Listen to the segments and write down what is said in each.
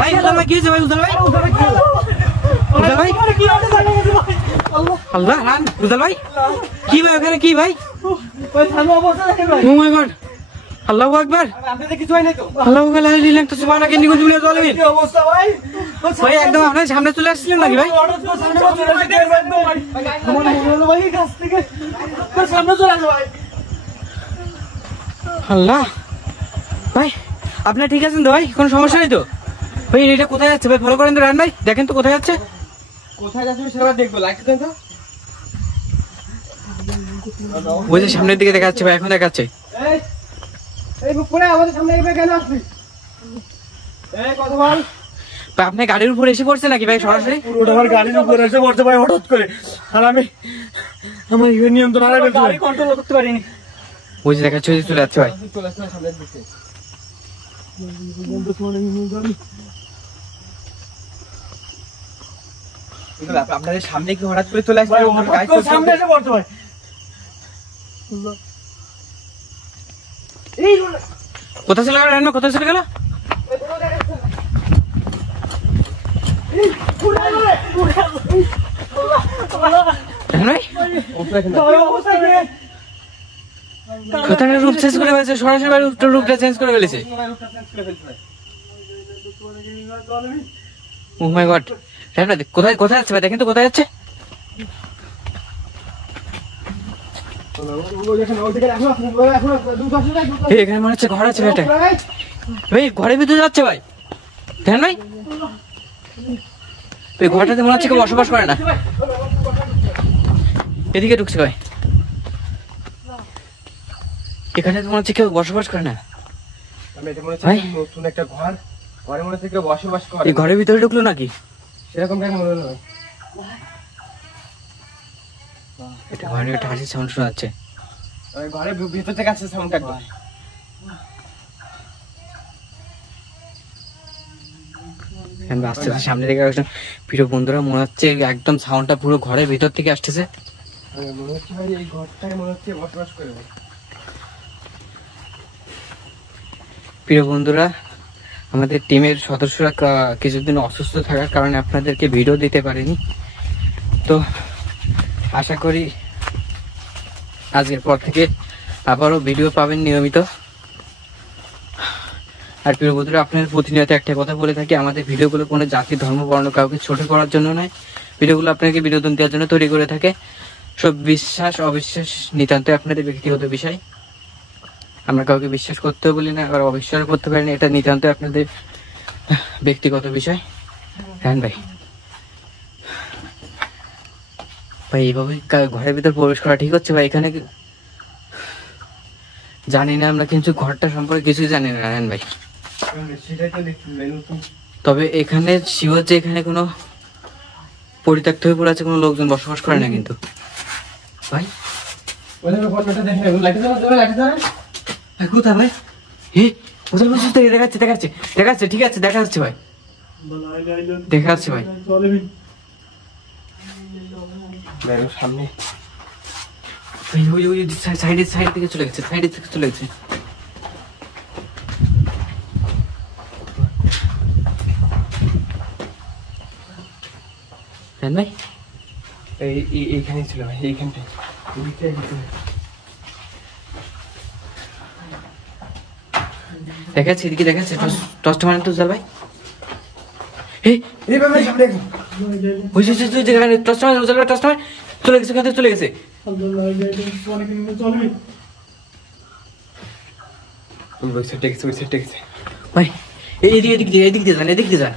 ভাই উজাল ভাই কি হয়েছে ভাই? উজাল ভাই উজাল ভাই আল্লাহ রান উজাল ভাই কি ভাই ওখানে কি ভাই? ও মাই গড আল্লাহু আকবার আল্লাহু আকবার সুবহানাকে নিকুন জুলিয়া চলবে ভাই একদম আপনার সামনে চলে আসছিলেন নাকি ভাই? আল্লাহ ভাই আপনার ঠিক আছেন তো ভাই? কোনো সমস্যা নেই তো ভাই? এটা কোথায় যাচ্ছে ভাই? ফলো করেন তো রান ভাই, দেখেন তো কোথায় যাচ্ছে। কোথায় যাচ্ছে সেটা দেখবো, লাইট দেন তো। ওই যে সামনের দিকে দেখা যাচ্ছে ভাই, এখন দেখাচ্ছে। এই পুরো আমাদের সামনে এভাবে কেন আসবি? এই কথা বল। ভাই আপনি গাড়ির উপরে এসে পড়ছে নাকি ভাই? সরাসরি পুরোটা আমার গাড়ির উপরে এসে পড়ছে ভাই হঠাৎ করে, আর আমি আমার নিয়ন্ত্রণ হারাই ফেলছি, গাড়ি কন্ট্রোল করতে পারিনি। ওই যে দেখাচ্ছে ওই যে চলে যাচ্ছে ভাই। চলে আসছে সামনের দিকে। আপনাদের সামনে কি হঠাৎ করে চলে আসছে? সামনে এসে পড়ছে ভাই। কোথায় চলে গেল রান্না? কোথায় চলে গেল? রূপ চেঞ্জ করে ফেলেছে, সরাসরি রূপটা চেঞ্জ করে ফেলেছে। ও মাই গড কোথায় কোথায় যাচ্ছে ভাই? দেখেন তো কোথায় যাচ্ছে। এখানে মনে হচ্ছে ঘর আছে ভাই, ভাই ঘরের ভিতরে যাচ্ছে ভাই। দেখেন ভাই এই ঘরটাতে মনে হচ্ছে কেউ বসবাস করে না, এদিকে ঢুকছে ভাই। এখানে মনে হচ্ছে কেউ বসবাস করে না ভাই। নতুন একটা ঘর, ঘরে মনে হচ্ছে কেউ বসবাস করে। এই ঘরের ভিতরে ঢুকলো নাকি? সেরকম কেন মনে হলো? এটা ঘরে একটা হাসির সাউন্ড শোনা যাচ্ছে। ঘরের ভিতর থেকে আসছে সাউন্ডটা। আস্তে আস্তে সামনে থেকে আসছে। প্রিয় বন্ধুরা মনে হচ্ছে একদম সাউন্ডটা পুরো ঘরের ভিতর থেকে আসতেছে। মনে হচ্ছে ভাই এই ঘরটায় মনে হচ্ছে বসবাস করে। প্রিয় বন্ধুরা আমাদের টিমের সদস্যরা কিছুদিন অসুস্থ থাকার কারণে আপনাদেরকে ভিডিও দিতে পারেনি, তো আশা করি আজকের পর থেকে আবারও ভিডিও পাবেন নিয়মিত। আর প্রিয় বন্ধুরা আপনাদের প্রতিনিয়ত একটা কথা বলে থাকি, আমাদের ভিডিওগুলো কোনো জাতি ধর্ম বর্ণ কাউকে ছোট করার জন্য নয়, ভিডিওগুলো আপনাকে বিনোদন দেওয়ার জন্য তৈরি করে থাকে। সব বিশ্বাস অবিশ্বাস নিতান্ত আপনাদের ব্যক্তিগত বিষয়, আমরা কাউকে বিশ্বাস করতেও বলি না, আবার অবিশ্বাস করতে পারি না, এটা নিতান্ত আপনাদের ব্যক্তিগত বিষয়। হ্যাঁ ভাই ভাই এইভাবে ঘরের ভিতর প্রবেশ করা ঠিক হচ্ছে ভাই? এখানে জানি না আমরা, কিন্তু ঘরটা সম্পর্কে কিছুই জানি না রায়হান ভাই। তবে এখানে শিওর যে এখানে কোনো পরিত্যক্ত হয়ে পড়ে আছে, কোনো লোকজন বসবাস করে না কিন্তু ভাই। কোথায় ভাই? দেখাচ্ছে দেখাচ্ছে দেখাচ্ছে, ঠিক আছে দেখা যাচ্ছে ভাই, দেখা যাচ্ছে ভাই সামনে। সাইড থেকে চলে গেছে, সাইড থেকে চলে গেছে। ভাই এইখানেই ছিল ভাই, এইখানটাই। দেখাচ্ছে এদিকে, দেখাচ্ছে টসটা মানে তো চল ভাই। চলে গেছে, চলে গেছে। ভাই এদিক দিয়ে যান, এদিক দিয়ে যান।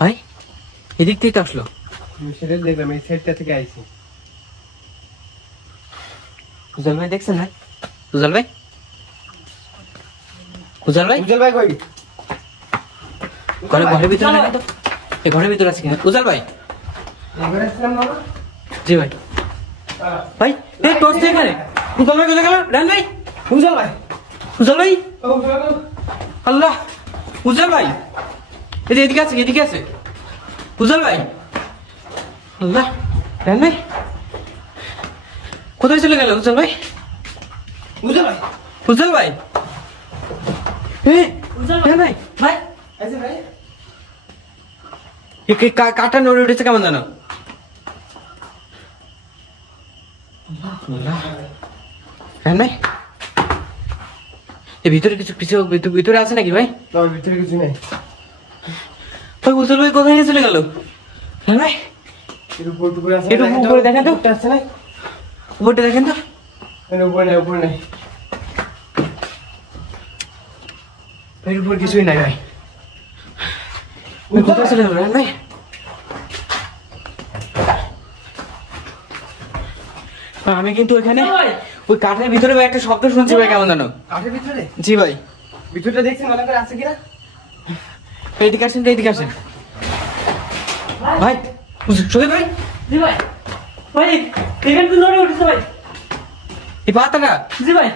ভাই এদিক থেকে তো আসলো। সেটা দেখলাম, এই সাইডটা থেকে আইছি। উজাল ভাই দেখছেন ভাই? উজাল ভাই, উজাল ভাই, উজ্জ্বল ভাই কই? ঘরের ভিতরে নাকি তো? এই ঘরের ভিতরে আছে কিনা উজাল ভাই? এবারে আসলাম না? জি ভাই। ভাই এই টর্চ এখানে। উজাল ভাই কোথায় গেল? রান ভাই, উজ্জ্বল ভাই, উজাল ভাই, আল্লাহ উজাল ভাই এদিকে আছে, এদিকে আছে। উজ্জ্বল ভাই, আল্লাহ, রায়হান ভাই কোথায় চলে গেল? উজ্জ্বল ভাই, উজ্জ্বল ভাই, উজ্জ্বল ভাই, রায়হান ভাই, ভাই কাঠটা নড়ে উঠেছে কেমন জানো? রায়হান ভাই, এই ভিতরে কিছু কিছু ভিতরে আছে নাকি ভাই? ভিতরে কিছু নেই ভাই। উজ্জ্বল ভাই কোথায় নিয়ে চলে গেল? রায়হান ভাই একটু উপরে আছে, একটু উপরে দেখেন তো, আছে না? উপরটা দেখেন তো। উপরে নেই, উপরে নেই ভাই, উপর কিছুই নাই ভাই। কোথায় চলে গেল রায়হান ভাই? আমি কিন্তু ওইখানে ওই কাঠের ভিতরে ভাই একটা শব্দ শুনছি ভাই, কেমন জানো? কাঠের ভিতরে? জি ভাই, ভিতরটা দেখছি মনে করে আছে কিনা। এইদিকে আসেন, এইদিকে আসেন ভাই। শহীদ ভাই, জি ভাই, ভাই এখানে তো নড়ে উঠেছে ভাই। এই পাতাটা, জি ভাই,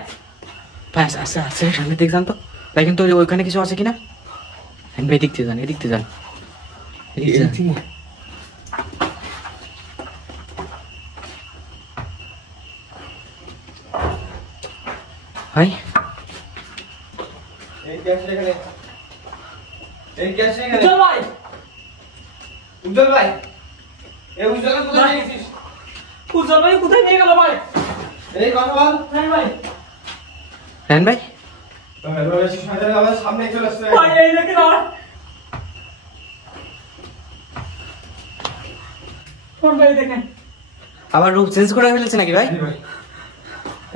ভাই আচ্ছা আচ্ছা, সামনে দিক যান তো ভাই, কিন্তু ওইখানে কিছু আছে কিনা? ভাই এদিক দিয়ে যান, এদিক দিয়ে যান, এদিক দিয়ে যান। ভাই এই গ্যাস এখানে, এই গ্যাস এখানে। উজ্জ্বল ভাই, উজ্জ্বল ভাই, এই উজ্জ্বল কোথায় নিয়ে গেছিস? উজ্জ্বল ভাই কোথায় নিয়ে গেল ভাই? এই কথা বল। হ্যাঁ ভাই, রায়হান ভাই, আমার সামনে চলে আসছে ভাই। এই দেখেন ভাই, দেখেন আবার রূপ চেঞ্জ করে ফেলেছে নাকি ভাই?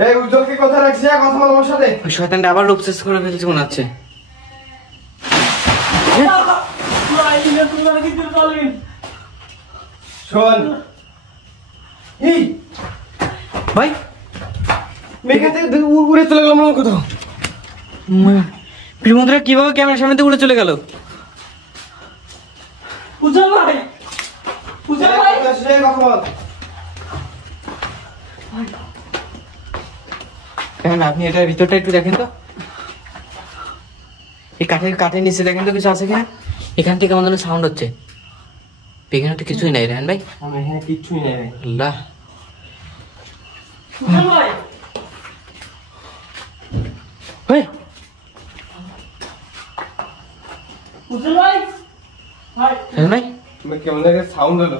এই উজ্জ্বলকে কোথায় রাখছিস? কথা বল আমার সাথে। ওই শয়তানটা আবার রূপ চেঞ্জ করে ফেলেছে মনে হচ্ছে। শোন এই ভাই মেঘা থেকে উড়ে চলে গেল মনে কোথাও। প্রিমন্ত্রা কিভাবে ক্যামেরার সামনে দিয়ে উড়ে চলে গেল? উজ্জ্বল ভাই, উজ্জ্বল ভাই কথা বল। কেন আপনি এটার ভিতরটা একটু দেখেন তো, এই কাঠের নিচে দেখেন তো কিছু আছে কিনা। এখান থেকে আমাদের সাউন্ড হচ্ছে, এখানে তো কিছুই নাই রায়হান ভাই। এখানে কিছুই নাই ভাই। আল্লাহ, ভাই ভাই উজ্জ্বল ভাই, ভাই রায়হান ভাই, কেমন একটা সাউন্ড হলো।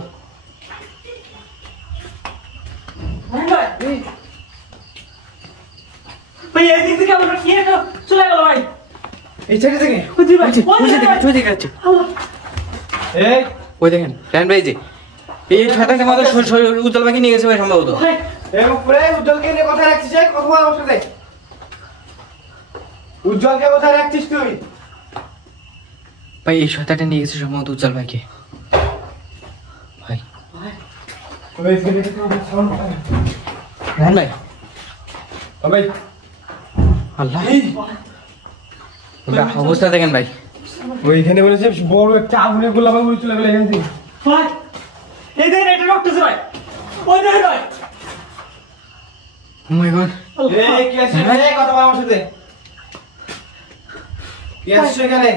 ভাই ভাই এই দিক থেকে আমরা কি একটা চলে গেল ভাই। এই সাইড থেকে জি ভাই, ওই দিকে আছে। এই ওই দেখেন রায়হান ভাই, যে এই শয়তানটা আমাদের উজ্জ্বল ভাইকে নিয়ে গেছে ভাই সম্ভবত। এই উপরে উজ্জ্বলকে নিয়ে কোথায় রাখছিস? কথা বল আমার সাথে। উজ্জ্বলকে কোথায় রাখছিস তুই? ভাই এই শয়তানটা নিয়ে গেছে সম্ভবত উজ্জ্বল ভাইকে। ভাই ওই সাইডে থেকে সাউন্ড রায়হান ভাই, ভাই আল্লাহ, অবস্থা দেখেন ভাই। ওইখানে বলেছে বড় একটা আগুনের গোলা ভাই উড়ে চলে গেল এখান থেকে। ভাই এই দেখেন এটা রক্তছে ভাই, ওই দেখেন ভাই। ও মাই গড, এই কি আছে রে? কথা বল আমার সাথে। কি আছে এখানে?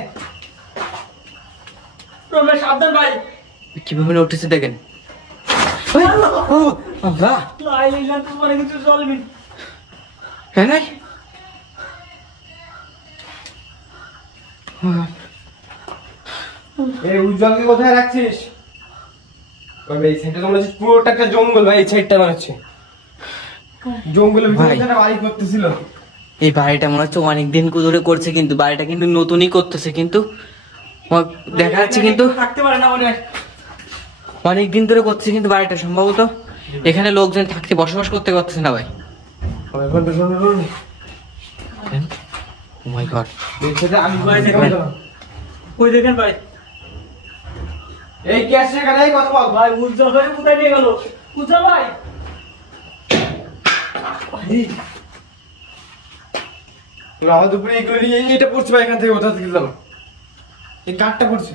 তোমরা সাবধান ভাই। কিভাবে উঠেছে দেখেন। ও আল্লাহ, লাইলা তোমার কিছু চলবে। হ্যাঁ নাই এই উজ্জ্বলকে কোথায় রাখছিস? তবে এই সাইডটা তোমরা পুরোটা একটা জঙ্গল ভাই। এই সাইডটা মনে হচ্ছে জঙ্গলের ভিতরে একটা বাড়ি করতেছিল। এই বাড়িটা মনে হচ্ছে অনেকদিন ধরে করছে, কিন্তু বাড়িটা কিন্তু নতুনই করতেছে, কিন্তু দেখা যাচ্ছে কিন্তু থাকতে পারে না মনে হয়। অনেকদিন ধরে করছে, কিন্তু বাড়িটা সম্ভবত এখানে লোকজন থাকতে বসবাস করতে পারতেছে না ভাই। ও মাই গড, ওই দেখেন ভাই। এই ক্যাশ এখানে কথা বল ভাই। উজ্জ্বল ভাই কোথায় নিয়ে গেল? উজ্জ্বল ভাই আমাদের উপরে এগুলো নিয়ে এটা পড়ছে ভাই। এখান থেকে কোথা থেকে গেলাম? এই কাঠটা পড়ছে।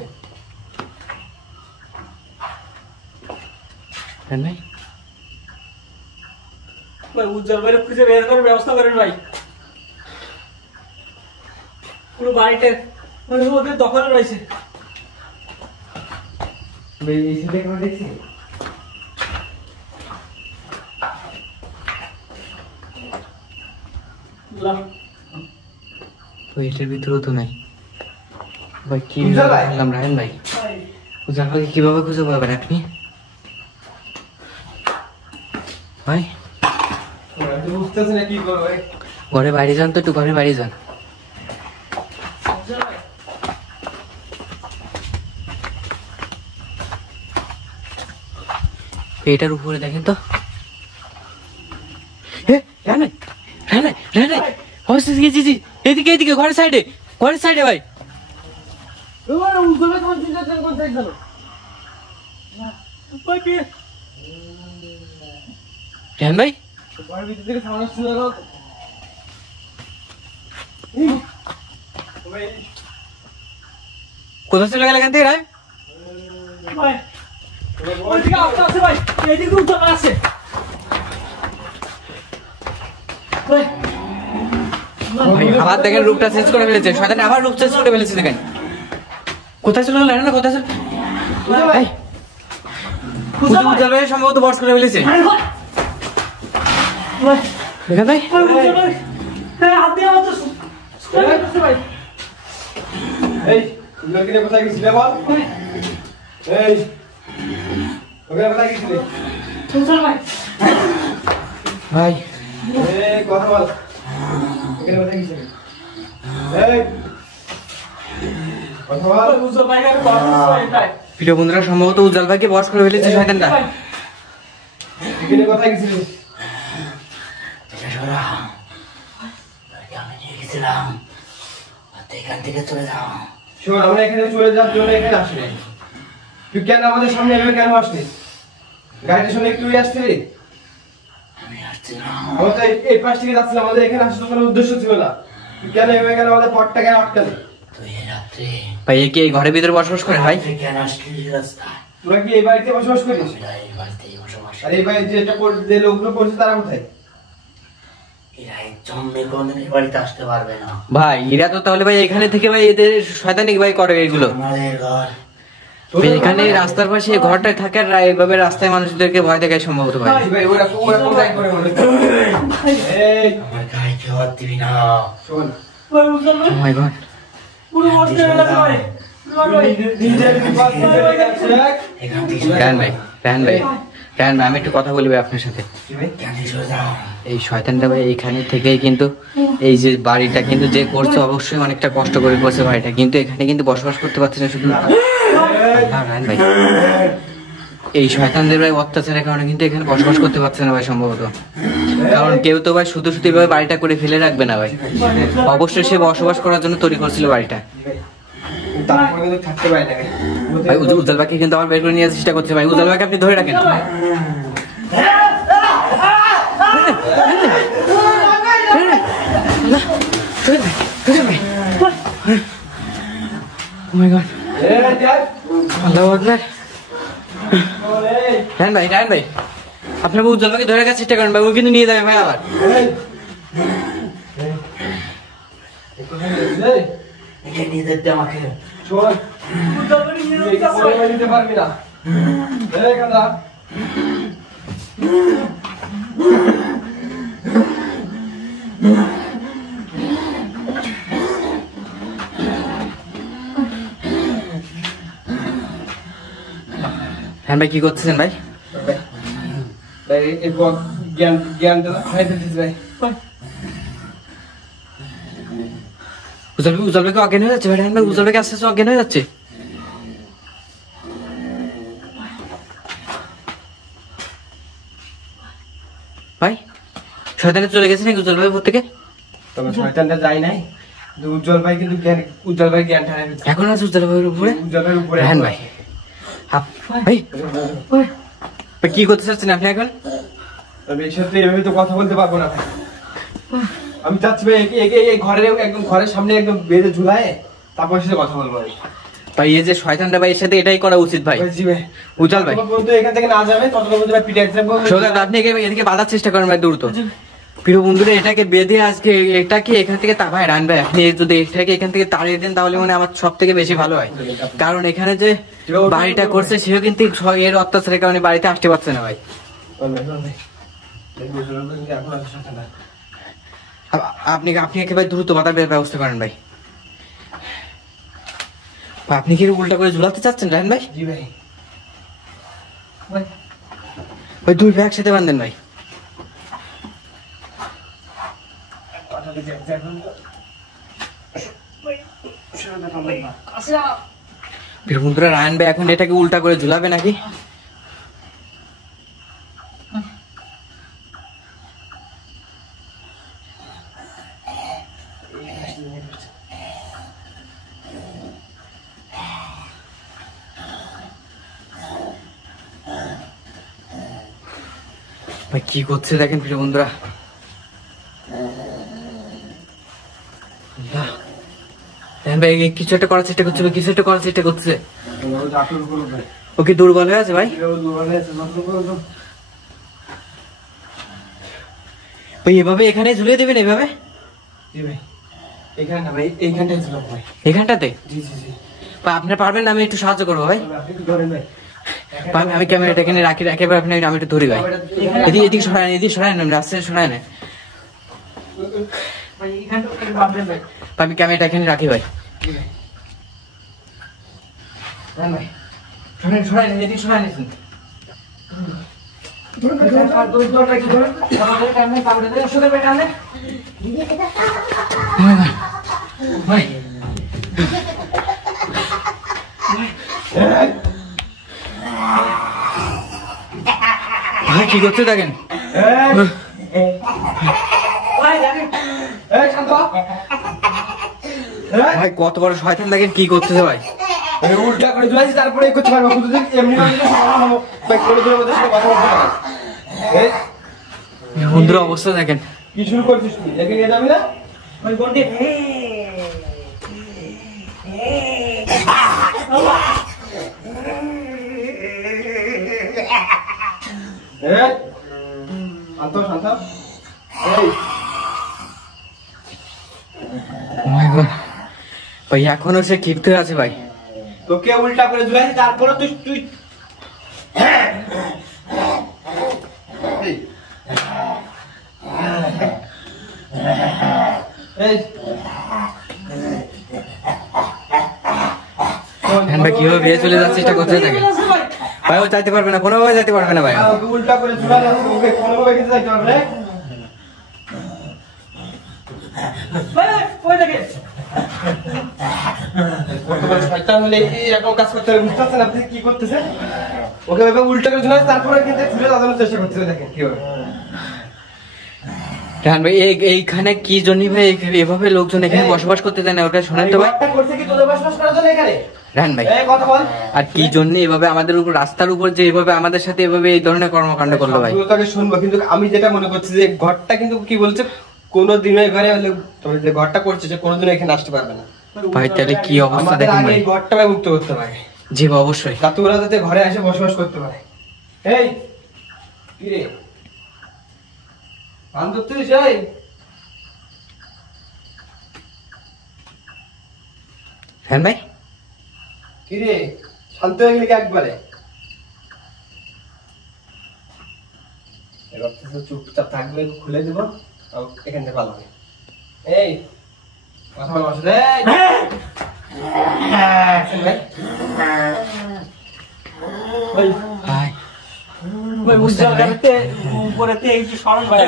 হ্যাঁ ভাই, ভাই উজ্জ্বল ভাই খুঁজে বের করার ব্যবস্থা করেন ভাই। পুরো বাড়িটা ওদের দখলে রয়েছে। এটার ভিতরেও তো নাই ভাই। কি বললাম রায়ন ভাই, উজাল ভাইকে কিভাবে খুঁজে পাবেন আপনি ভাই? ঘরে বাইরে যান তো, একটু ঘরে বাইরে যান। এটার উপরে দেখেন তো। এদিকে এদিকে ঘরের সাইডে, ঘরের সাইডে ভাই। ভাই কোথা চলে গেল এখান থেকে রায়? আবার দেখেন রূপটা চেঞ্জ করে ফেলেছে, শয়তান আবার রূপ চেঞ্জ করে ফেলেছে। দেখেন কোথায় চলে গেল না, কোথায় চলে সম্ভবত বর্ষ করে ফেলেছে। দেখেন ভাই কোথায় গেছিলে বল? ভাই কথা বল, কোথায় গেছিলে? প্রিয় বন্ধুরা, সম্ভবত উজ্জ্বল ভাইকে বর্ষ করে ফেলেছে শয়তানটা। কোথায় গেছিলি? আমি নিয়ে গেছিলাম, এখান থেকে চলে যাও। শোন, আমরা এখানে চলে যাওয়ার জন্য এখানে আসিনি। তুই কেন আমাদের সামনে এভাবে কেন আসলি? গাড়ির সঙ্গে তুই আসছিলি? আমি আসছিলাম, আমরা তো এই পাশ থেকে যাচ্ছিলাম, আমাদের এখানে আসার তো কোনো উদ্দেশ্য ছিল না। তুই কেন এভাবে কেন আমাদের পথটা কেন আটকালি? তুই এই রাত্রে ভাই কি এই ঘরের ভিতরে বসবাস করে ভাই? কেন আসলি রাস্তায়? তোরা কি এই বাড়িতে বসবাস করিস? এই বাড়িতেই বসবাস। আর এই বাড়ি যে লোকগুলো করছে তারা কোথায়? এরা জন্মে কোনদিন এই বাড়িতে আসতে পারবে না ভাই। এরা তো তাহলে ভাই এখানে থেকে ভাই এদের শয়তানি ভাই করে এগুলো। আমাদের ঘর এখানে রাস্তার পাশে ঘরটায় থাকে আর এইভাবে রাস্তায় মানুষদেরকে ভয় দেখায় সম্ভবত ভাই। ভাই ওরা কোথায় করে বলে? এই আমার গায়ে কেউ হাত দিবি না। শোন, ও মাই গড, এখান থেকে রায়ন ভাই, রায়ন ভাই, রায়ন ভাই, আমি একটু কথা বলবো আপনার সাথে। সরে যাও। এই শয়তানটা ভাই এইখানে থেকেই কিন্তু এই যে বাড়িটা কিন্তু যে করছে অবশ্যই অনেকটা কষ্ট করে করছে বাড়িটা, কিন্তু এখানে কিন্তু বসবাস করতে পারছে না শুধু। রায়ন ভাই, এই শয়তানদের ভাই অত্যাচারের কারণে কিন্তু এখানে বসবাস করতে পারছে না ভাই সম্ভবত। কারণ কেউ তো ভাই শুধু শুধু ভাবে বাড়িটা করে ফেলে রাখবে না ভাই, অবশ্যই সে বসবাস করার জন্য তৈরি করছিল বাড়িটা। তারপরে কিন্তু থাকতে পারে না ভাই উজ্জ্বল ভাইকে কিন্তু আমার বের করে নিয়ে চেষ্টা করছে ভাই। উজ্জ্বল ভাইকে আপনি ধরে রাখেন। Oh my God. আল্লাহু আকবার। রায়ন ভাই, রায়ন ভাই, আপনার উজ্জ্বল ভাইকে ধরে রাখার চেষ্টা করেন ভাই, ও কিন্তু নিয়ে যাবে ভাই আবার। একে নিয়ে যেতে আমাকে। শোন, নিতে পারবি না। কান্দা হ্যাঁ ভাই, কি করতেছেন ভাই? উজ্জ্বল ভাইকে অজ্ঞান হয়ে যাচ্ছে ভাই। হ্যাঁ ভাই, উজ্জ্বল ভাইকে আস্তে আস্তে অজ্ঞান হয়ে যাচ্ছে ভাই। শয়তানে চলে গেছে নাকি উজ্জ্বল ভাই উপর থেকে? তবে শয়তানটা যায় নাই, উজ্জ্বল ভাই কিন্তু উজ্জ্বল ভাই জ্ঞান হারায় ফেলছে। এখন আছে উজ্জ্বল ভাইয়ের উপরে? উজ্জ্বল ভাইয়ের উপরে। হ্যাঁ ভাই, ভাই ভাই কি করতে চাচ্ছেন আপনি এখন? তবে এর সাথে এভাবে তো কথা বলতে পারবো না ভাই। আমি চাচ্ছি ভাই এই ঘরের একদম ঘরের সামনে একদম বেঁধে ঝুলায় তারপর সাথে কথা বলবো ভাই। ভাই এই যে শয়তানটা ভাই, এর সাথে এটাই করা উচিত ভাই। জি ভাই, উজ্জ্বল ভাই এখান থেকে না যাবে ততক্ষণ ভাই পিঠে একদম সোজা আপনি এদিকে বাঁধার চেষ্টা করেন ভাই দ্রুত। প্রিয় বন্ধুরা এটাকে বেঁধে আজকে এটাকে এখান থেকে ভাই রান ভাই আপনি যদি এটাকে এখান থেকে তাড়িয়ে দেন তাহলে মানে আমার সব থেকে বেশি ভালো হয়, কারণ এখানে যে বাড়িটা করছে সেও কিন্তু এর অত্যাচারের কারণে বাড়িতে আসতে পারছে না ভাই। আপনি একেবারে দ্রুত বাধা ব্যবস্থা করেন ভাই। আপনি কি উল্টা করে ঝুলাতে চাচ্ছেন রায়ন ভাই? জি ভাই। ভাই দুই ভাই একসাথে বাঁধেন ভাই। বন্ধুরা রায়ন ভাই এখন এটাকে উল্টা করে ঝুলাবে নাকি? ভাই কি করছে দেখেন প্রিয় বন্ধুরা। ভাই কিছু একটা করার চেষ্টা করছে, কিছু একটা করার চেষ্টা করছে। ওকে দুর্বল হয়ে আছে ভাই। ভাই এভাবে এখানে ঝুলিয়ে দেবেন এভাবে? এখানটাতে আপনার পারবেন না? আমি একটু সাহায্য করবো ভাই। আমি ক্যামেরাটা এখানে রাখি, একেবারে আপনি আমি একটু ধরি ভাই। এদিকে সরায় নেন রাস্তায় সরায় নেন। আমি ক্যামেরাটা এখানে রাখি ভাই। সরাই নেন, এদিকে সরাই নিয়েছেন। ভাই কি করতে দেখেন? ভাই কত বড় শয়তান দেখেন কি করতেছে ভাই। উল্টা করে ঝুলাইছি তারপরে করতে পারবো, বন্ধুর অবস্থা দেখেন। কি শুরু করছিস তুই? একে নিয়ে যাবি না? ভাই এখনো সে ক্ষিপ্ত আছে ভাই। তোকে উল্টা করে ঝুলাইছি তারপরে তুই ভাই কিভাবে বেরিয়ে চলে যাচ্ছে এটা করতে থাকে ভাই। ও চাইতে পারবে না, কোনোভাবে যাইতে পারবে না ভাই। উল্টা করে ঝুলালে কোনোভাবে কিছু যাইতে পারবে না। কি করতেছে? ওকে উল্টা করে ঝুলাইছে তারপরে কিন্তু ছুটে যাওয়ার চেষ্টা করতেছে। দেখেন কিভাবে। ভাই এইখানে কি জন্য ভাই এভাবে লোকজন এখানে বসবাস করতে চায় না? ওটা শোনেন তো ভাই। রান ভাই আর কি জন্য এভাবে আমাদের উপর রাস্তার উপর যে এভাবে আমাদের সাথে এভাবে এই ধরনের কর্মকাণ্ড করলো ভাই? শুনবো, কিন্তু আমি যেটা মনে করছি যে ঘরটা কিন্তু কি বলছে কোনোদিন ঘরে যে ঘরটা করছে যে কোনোদিন এখানে আসতে পারবে না ভাই। তাহলে কি অবস্থা দেখেন ভাই। এই ঘরটা ভাই মুক্ত করতে পারে। জি অবশ্যই, যাতে ওরা যাতে ঘরে এসে বসবাস করতে পারে। এই কি রে বান্ধব তুই যাই হ্যাঁ ভাই। কি রে শান্ত হয়ে গেলি একবারে? চুপচাপ থাকবে, খুলে দেবো এখান থেকে ভালো হবে। এই কথা বলা রে ভাই ভাই উজ্জ্বল গাড়িতে উপরেতে এই যে সরণ ভাই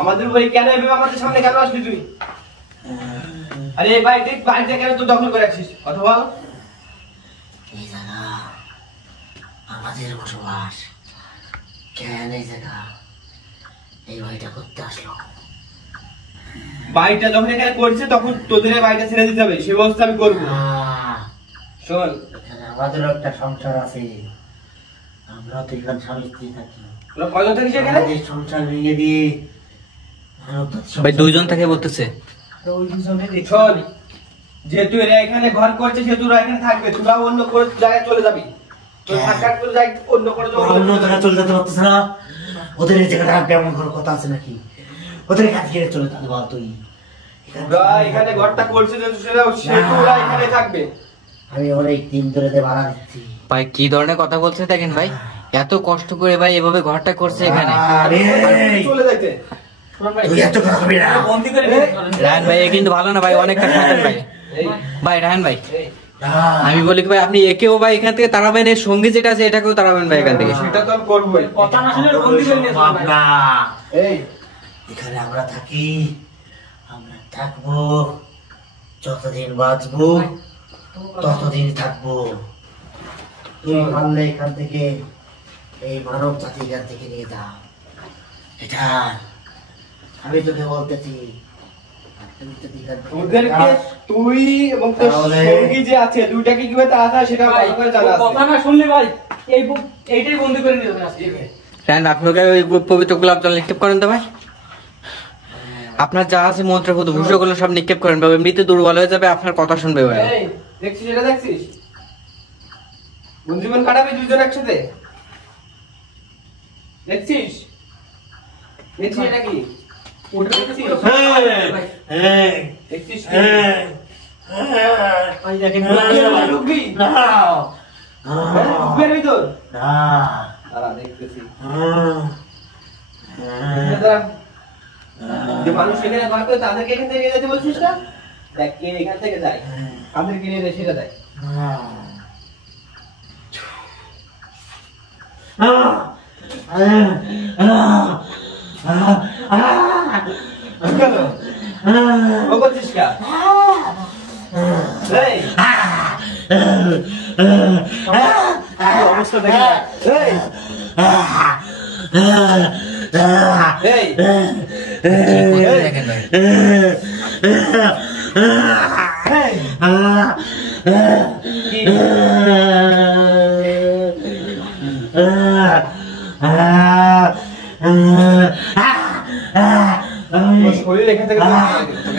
আমাদের উপরে কেন আমাদের সামনে কেন আসবি তুই? আরে বাড়িটা কেন তুই দখল করে রাখছিস? কথা বল। আমাদের বসবাস কেন এই জায়গা এই বাড়িটা করতে আসলো? বাড়িটা যখন এখানে করছে তখন তোদের বাড়িটা ছেড়ে দিতে হবে, সে ব্যবস্থা আমি করবো। শোন আমাদেরও একটা সংসার আছে, আমরা তো এখানে স্বামী স্ত্রী থাকি। তোরা কয়জন থাকিস এখানে? আমাদের সংসার ভেঙে দিয়ে ভাই দুইজন থেকে বলতেছে। শোন, যেহেতু এরা এখানে ঘর করছে সেহেতু ওরা এখানে থাকবে, তোরা অন্য কোনো জায়গায় চলে যাবি। তোর থাকার কোনো জায়গায় অন্য কোনো অন্য জায়গায় চলে যেতে পারতেছে না। ওদের এই জায়গাটা রাখবে এমন কোনো কথা আছে নাকি? ওদের কাজ করে চলে যেতে বল তুই। ওরা এখানে ঘরটা করছে যেহেতু সেহেতু ওরা এখানে থাকবে। আমি অনেক দিন ধরে ভাড়া দিচ্ছি। ভাই কি ধরনের কথা বলছে দেখেন ভাই, এত কষ্ট করে ভাই এভাবে ঘরটা করছে এখানে। আরে চলে যাইতে তুই এত কথা কবি না। রায়হান ভাই এ কিন্তু ভালো না ভাই, অনেকটা খাতেন ভাই। ভাই রায়হান ভাই আমি বলি কি ভাই আপনি একেও ভাই এখান থেকে তাড়াবেন, এর সঙ্গী যেটা আছে এটাকেও তাড়াবেন ভাই এখান থেকে। সেটা তো আমি করবোই। কথা না শুনে বন্দি করে নিয়ে যাবে না, এই এখানে আমরা থাকি, আমরা থাকবো, যতদিন বাঁচবো ততদিন থাকবো। তুই পারলে এখান থেকে এই মানব জাতি এখান থেকে নিয়ে দাও, এটা আমি তোকে বলতেছি। তুই যদি এখান থেকে ওদেরকে যাস, তুই এবং তোর তাহলে- সঙ্গী যে আছে দুইটাকে কিভাবে তাড়াতে হয় সেটা ভালো করে জানা কথা আছে। না শুনলি ভাই এইটাই বন্দি করে নিয়ে যাবে আজকে। রায়হান আপনাকে ওই পবিত্র গোলাপ জল নিক্ষেপ করেন তো ভাই। আপনার যা আছে মন্ত্রপুত ভূষগুলো সব নিক্ষেপ করেন ভাই, এমনিতে দুর্বল হয়ে যাবে, আপনার কথা শুনবে ভাই। এই দেখছিস এটা দেখছিস? বন্ধুজন কাটাবি দুইজন একসাথে। দেখছিস? দেখছিস এটা কি? দেখছিস? এই, দেখছিস কি? এই, ভাই দেখেন ঢুকবি? না, ঢুকবি এর ভিতর? না, দাঁড়া দেখতেছি। না, দাঁড়া। যে মানুষ এখানে ঘর করে তাদেরকে এখান থেকে নিয়ে যেতে বলছিস না? দেখ কে এখান থেকে যায়, তাদেরকে নিয়ে যায় সেটা দেখ। কেন? ও করছিস কে? এই, কি অবস্থা দেখি না? এই, এই, দেখেন ভাই এই, কি? তোর শরীর এখান থেকে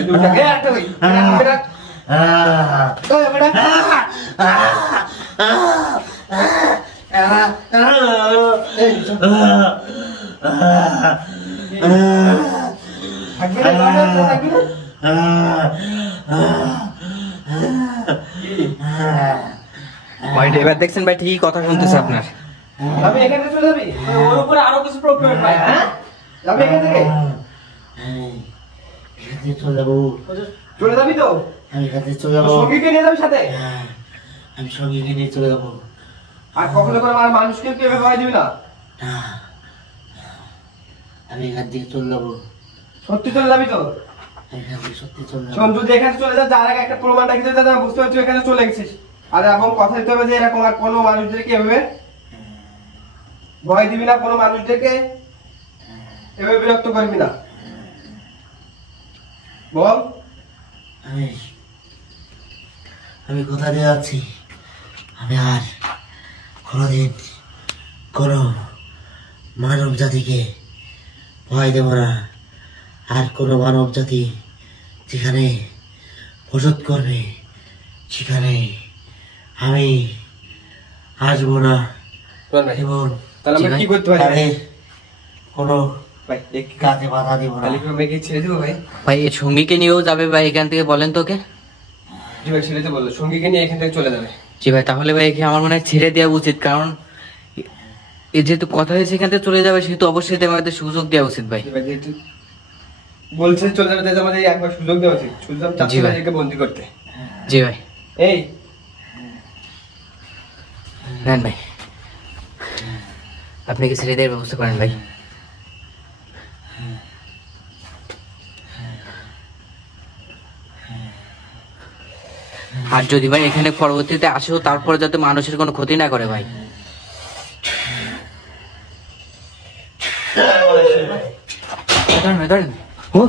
দুইটাকে একটা হই বেটা ওই বেটা এই থাকবি না থাকবি না ভাই এবার দেখছেন ভাই ঠিকই কথা শুনতেছে আপনার। আমি এখান থেকে চলে যাবি ওর উপরে আরো কিছু প্রবলেম ভাই। হ্যাঁ যাবি এখান থেকে চলে যাবো, চলে যাবি তো আমি এখান থেকে চলে তোর যাবো, সঙ্গীকে নিয়ে যাবি সাথে আমি সঙ্গে নিয়ে চলে যাবো। আর কখনো করে আমার মানুষকে কেউ ভয় দিবি না না, আমি এখান থেকে চলে যাবো, সত্যি চলে যাবি তো আমি এখান থেকে সত্যি চলে যাবো। শোন যদি এখানে চলে যাস তার আগে একটা প্রমাণ রাখি দিতে হবে বুঝতে পারছি এখানে চলে গেছিস আর এবং কথা দিতে হবে যে এরকম আর কোনো মানুষদেরকে এভাবে ভয় দিবি না, কোনো মানুষদেরকে এভাবে বিরক্ত করবি না বল। আমি কথা দিয়ে যাচ্ছি, আমি আর কোনোদিন কোনো মানব জাতিকে ভয় দেব না। আর কোনো মানব জাতি যেখানে ওষুধ করবে সেখানে আমি আসবো না এবং তাহলে আমরা কি করতে পারি তাদের কোনো ভাই কাজে বাধা দেব না। মেয়েকে ছেড়ে দেবো ভাই? ভাই এই সঙ্গীকে নিয়েও যাবে ভাই এখান থেকে, বলেন তোকে। জি ভাই ছেড়ে দিতে বললো, সঙ্গীকে নিয়ে এখান থেকে চলে যাবে। জি ভাই তাহলে ভাই একে আমার মনে হয় ছেড়ে দেওয়া উচিত, কারণ এই যেহেতু কথা হয়েছে এখান থেকে চলে যাবে সেহেতু অবশ্যই আমাদের সুযোগ দেওয়া উচিত ভাই। জি ভাই যেহেতু বলছে চলে যাবে তাই আমাদের একবার সুযোগ দেওয়া উচিত, সুযোগ চাচ্ছি জি ভাই। একে বন্দি করতে। জি ভাই এই নেন ভাই, আপনি কি ছেড়ে দেওয়ার ব্যবস্থা করেন ভাই। আর যদি ভাই এখানে পরবর্তীতে আসেও তারপরে যাতে মানুষের কোনো ক্ষতি না করে ভাই। ধরেন ভাই, ধরেন। ও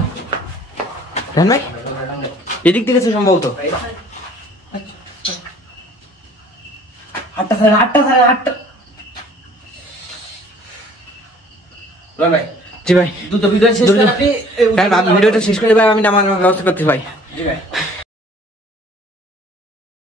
ধরেন ভাই, এদিক থেকে তো সম্ভবত। হাতটা ছাড়েন, হাতটা ছাড়েন, হাতটা সালমান ভাই জি ভাই দ্রুত ভিডিও শেষ করে আপনি হ্যাঁ, আমি ভিডিওটা শেষ করে ভাই আমি নামার ব্যবস্থা করতে ভাই জি ভাই